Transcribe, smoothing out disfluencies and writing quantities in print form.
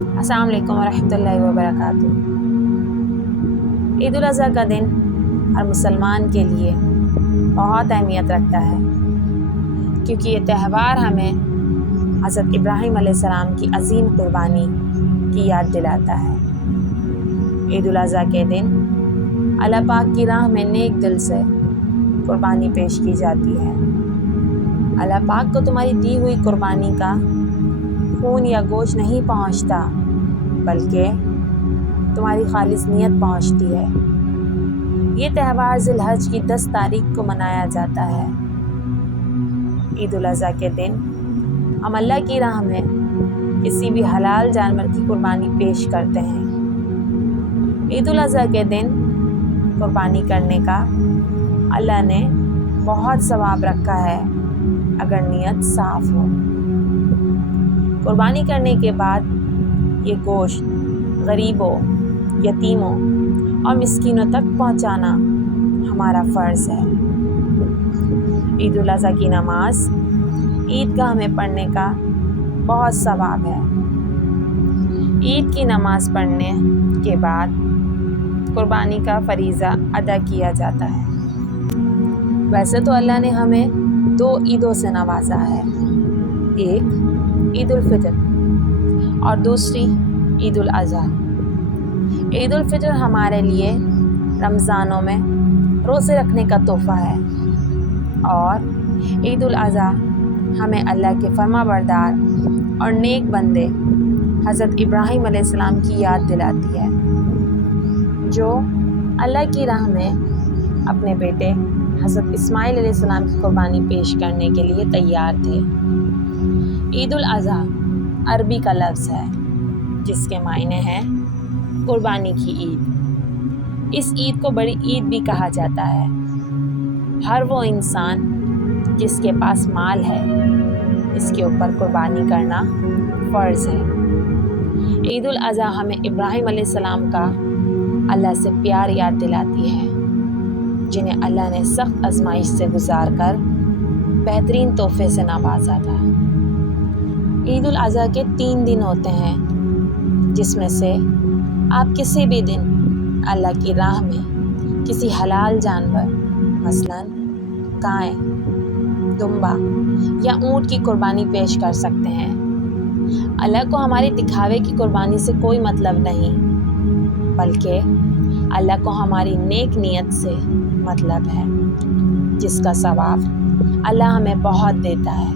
السلام علیکم ورحمۃ اللہ وبرکاتہ۔ عید الاضحیٰ کا دن ہر مسلمان کے لیے بہت اہمیت رکھتا ہے، کیونکہ یہ تہوار ہمیں حضرت ابراہیم علیہ السلام کی عظیم قربانی کی یاد دلاتا ہے۔ عید الاضحیٰ کے دن اللہ پاک کی راہ میں نیک دل سے قربانی پیش کی جاتی ہے۔ اللہ پاک کو تمہاری دی ہوئی قربانی کا خون یا گوشت نہیں پہنچتا، بلکہ تمہاری خالص نیت پہنچتی ہے۔ یہ تہوار ذی الحج کی 10 تاریخ کو منایا جاتا ہے۔ عید الاضحیٰ کے دن ہم اللہ کی راہ میں کسی بھی حلال جانور کی قربانی پیش کرتے ہیں۔ عید الاضحیٰ کے دن قربانی کرنے کا اللہ نے بہت ثواب رکھا ہے، اگر نیت صاف ہو۔ قربانی کرنے کے بعد یہ گوشت غریبوں، یتیموں اور مسکینوں تک پہنچانا ہمارا فرض ہے۔ عید الاضحیٰ کی نماز عیدگاہ میں پڑھنے کا بہت ثواب ہے۔ عید کی نماز پڑھنے کے بعد قربانی کا فریضہ ادا کیا جاتا ہے۔ ویسے تو اللہ نے ہمیں 2 عیدوں سے نوازا ہے، ایک عید الفطر اور دوسری عید الاضحیٰ۔ عید الفطر ہمارے لیے رمضانوں میں روزے رکھنے کا تحفہ ہے، اور عید الاضحیٰ ہمیں اللہ کے فرما بردار اور نیک بندے حضرت ابراہیم علیہ السلام کی یاد دلاتی ہے، جو اللہ کی راہ میں اپنے بیٹے حضرت اسماعیل علیہ السلام کی قربانی پیش کرنے کے لیے تیار تھے۔ عید الاضحیٰ عربی کا لفظ ہے، جس کے معنی ہیں قربانی کی عید۔ اس عید کو بڑی عید بھی کہا جاتا ہے۔ ہر وہ انسان جس کے پاس مال ہے، اس کے اوپر قربانی کرنا فرض ہے۔ عید الاضحیٰ ہمیں ابراہیم علیہ السلام کا اللہ سے پیار یاد دلاتی ہے، جنہیں اللہ نے سخت آزمائش سے گزار کر بہترین تحفے سے نوازا تھا۔ عید الاضحیٰ کے 3 دن ہوتے ہیں، جس میں سے آپ کسی بھی دن اللہ کی راہ میں کسی حلال جانور مثلاً گائے، دمبا یا اونٹ کی قربانی پیش کر سکتے ہیں۔ اللہ کو ہماری دکھاوے کی قربانی سے کوئی مطلب نہیں، بلکہ اللہ کو ہماری نیک نیت سے مطلب ہے، جس کا ثواب اللہ ہمیں بہت دیتا ہے۔